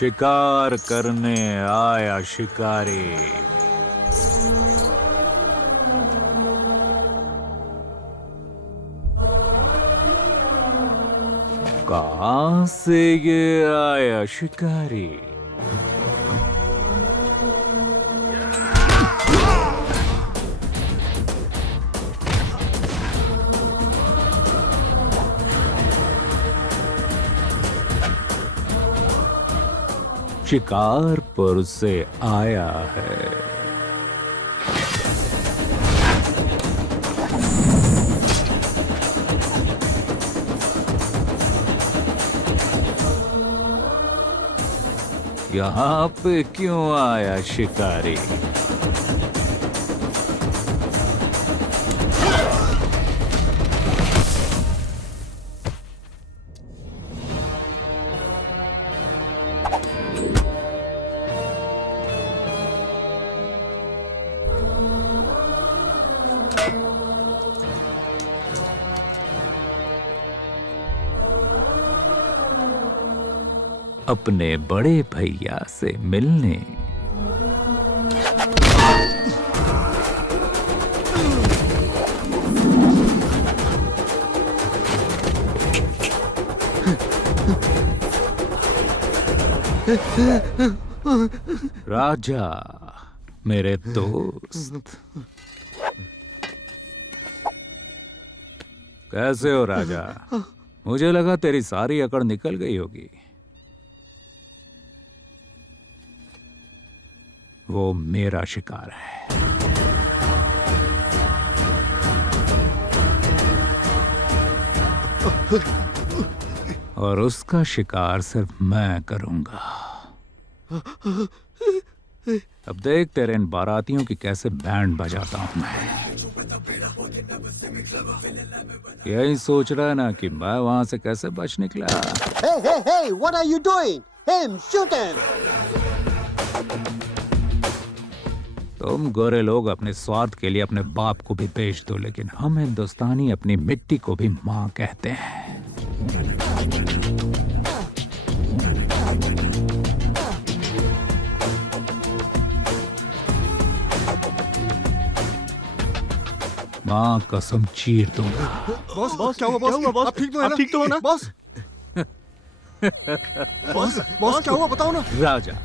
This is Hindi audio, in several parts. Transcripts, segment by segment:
शिकार करने आया शिकारी। कहां से ये आया शिकारी? शिकारपुर से आया है। यहाँ पे क्यों आया शिकारी? अपने बड़े भैया से मिलने। राजा, मेरे दोस्त, कैसे हो राजा? मुझे लगा तेरी सारी अकड़ निकल गई होगी। वो मेरा शिकार है। और उसका शिकार सिर्फ मैं करूंगा। अब देख तेरे इन बारातियों की कैसे बैंड बजाता हूं मैं। यही सोच रहा है ना कि मैं वहां से कैसे बच निकला। Hey, what are you doing? Him, shoot him! तुम गोरे लोग अपने स्वार्थ के लिए अपने बाप को भी बेच दो, लेकिन हम हिंदुस्तानी अपनी मिट्टी को भी मां कहते हैं। मां कसम चीर दूंगा। बॉस क्या हुआ बॉस? आप ठीक तो हो ना बॉस? बॉस क्या हुआ बताओ ना। राजा,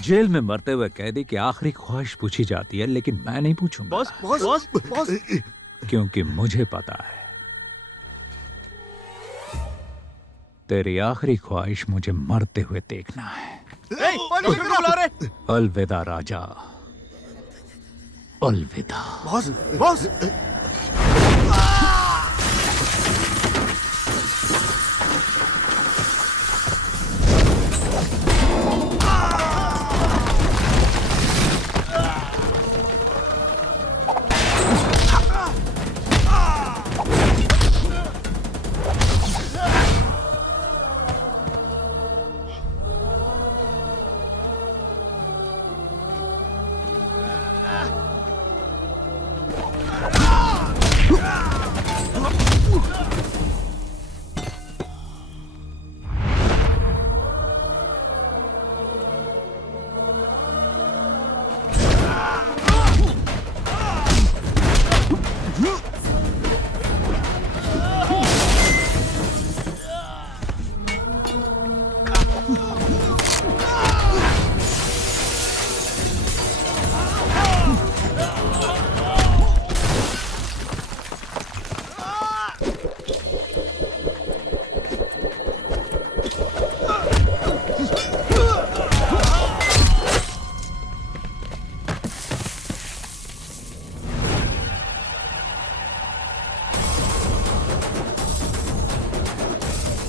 जेल में मरते हुए कैदी की आखिरी ख्वाहिश पूछी जाती है, लेकिन मैं नहीं पूछूंगा। बॉस क्योंकि मुझे पता है तेरी आखिरी ख्वाहिश मुझे मरते हुए देखना है। अलविदा राजा, अलविदा। बॉस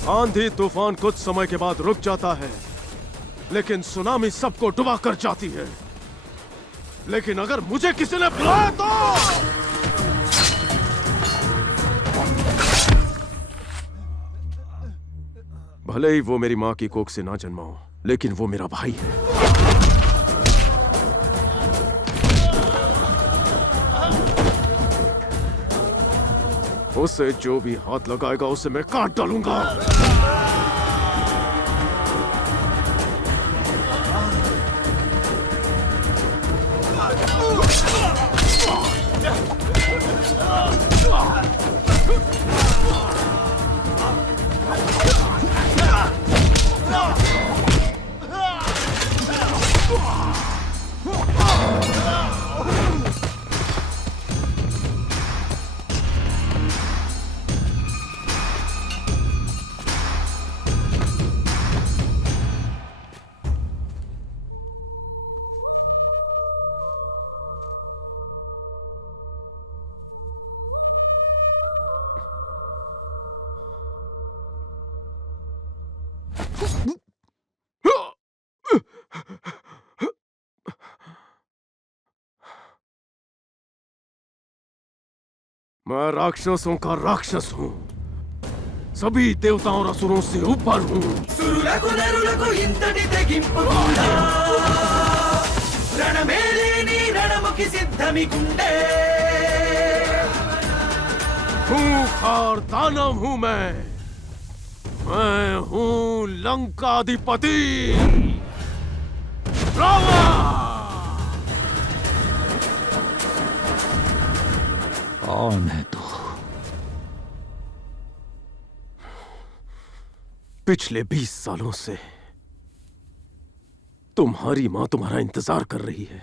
आंधी तूफान कुछ समय के बाद रुक जाता है, लेकिन सुनामी सबको डुबा कर जाती है। लेकिन अगर मुझे किसी ने बुलाया तो भले ही वो मेरी मां की कोख से ना जन्मा हो, लेकिन वो मेरा भाई है। उससे जो भी हाथ लगाएगा उसे मैं काट डालूंगा। मैं राक्षसों का राक्षस हूं, सभी देवताओं और असुरों से ऊपर हूं। సురులకు నరులకు ఇంతటి తెగింపు కూడా రణమేలేని రణముకి సిద్ధమి గుండె खूंखार दानव हूं मैं हूं लंकाधिपति रावण। कौन है तू? पिछले 20 सालों से तुम्हारी मां तुम्हारा इंतजार कर रही है।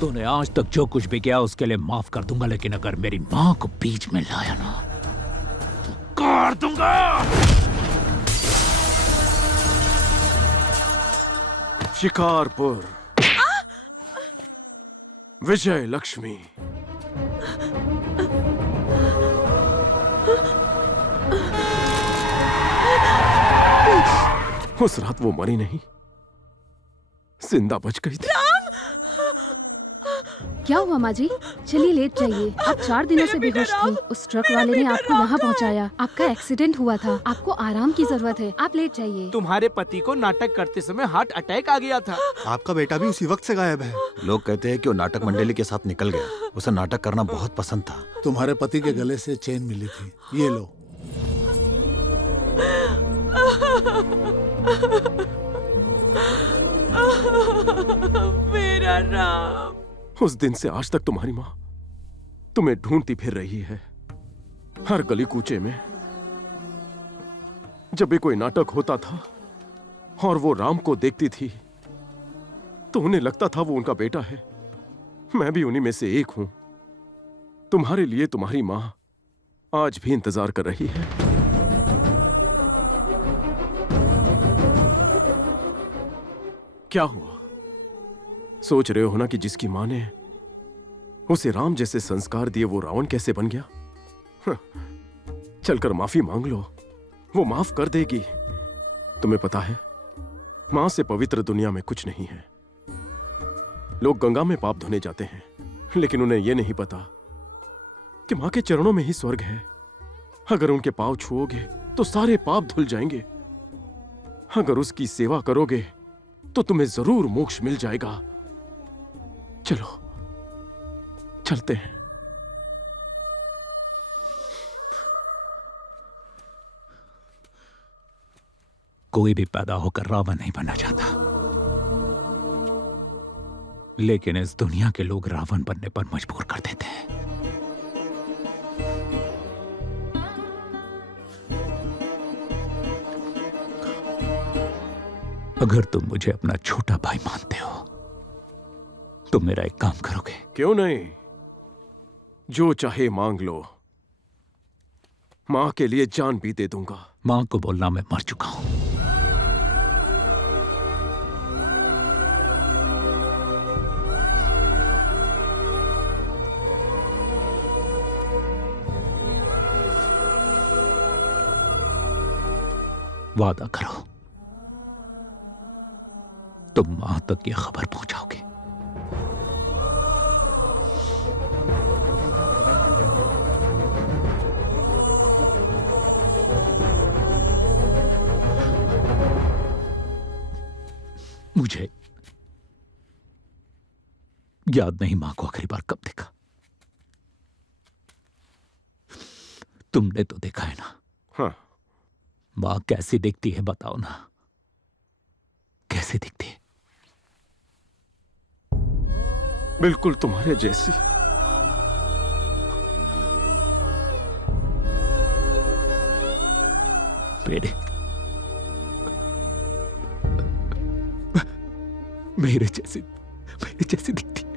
तूने आज तक जो कुछ भी किया उसके लिए माफ कर दूंगा, लेकिन अगर मेरी मां को बीच में लाया ना तो काट दूंगा। शिकारपुर, विजय लक्ष्मी। उस रात वो मरी नहीं, जिंदा बच गई थी। क्या हुआ माँ जी? चलिए लेट जाइए। आप 4 दिनों से बेहोश थी। उस ट्रक वाले ने आपको यहाँ पहुँचाया। आपका एक्सीडेंट हुआ था, आपको आराम की जरूरत है। आप लेट जाइए। तुम्हारे पति को नाटक करते समय हार्ट अटैक आ गया था। आपका बेटा भी उसी वक्त से गायब है। लोग कहते हैं कि वो नाटक मंडली के साथ निकल गया। उसे नाटक करना बहुत पसंद था। तुम्हारे पति के गले से चेन मिली थी, ये लो। मेरा राम। उस दिन से आज तक तुम्हारी माँ तुम्हें ढूंढती फिर रही है, हर गली कूचे में। जब भी कोई नाटक होता था और वो राम को देखती थी तो उन्हें लगता था वो उनका बेटा है। मैं भी उन्हीं में से एक हूं। तुम्हारे लिए तुम्हारी माँ आज भी इंतजार कर रही है। क्या हुआ? सोच रहे हो ना कि जिसकी मां ने उसे राम जैसे संस्कार दिए वो रावण कैसे बन गया? चलकर माफी मांग लो, वो माफ कर देगी। तुम्हें पता है, मां से पवित्र दुनिया में कुछ नहीं है। लोग गंगा में पाप धोने जाते हैं, लेकिन उन्हें यह नहीं पता कि मां के चरणों में ही स्वर्ग है। अगर उनके पांव छुओगे तो सारे पाप धुल जाएंगे। अगर उसकी सेवा करोगे तो तुम्हें जरूर मोक्ष मिल जाएगा। चलो चलते हैं। कोई भी पैदा होकर रावण नहीं बनना चाहता, लेकिन इस दुनिया के लोग रावण बनने पर मजबूर कर देते हैं। अगर तुम मुझे अपना छोटा भाई मानते हो तो मेरा एक काम करोगे? क्यों नहीं, जो चाहे मांग लो। मां के लिए जान भी दे दूंगा। मां को बोलना मैं मर चुका हूं। वादा करो। तुम मां तक ये खबर पहुंचाओगे। मुझे याद नहीं मां को आखिरी बार कब देखा। तुमने तो देखा है ना। हाँ, मां कैसी दिखती है बताओ ना, कैसी दिखती है? बिल्कुल तुम्हारे जैसी। मेरे मेरे जैसी दिखती है।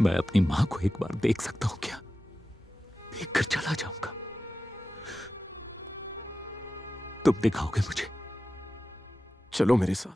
मैं अपनी मां को एक बार देख सकता हूं क्या? देखकर चला जाऊंगा। तुम दिखाओगे मुझे? चलो मेरे साथ।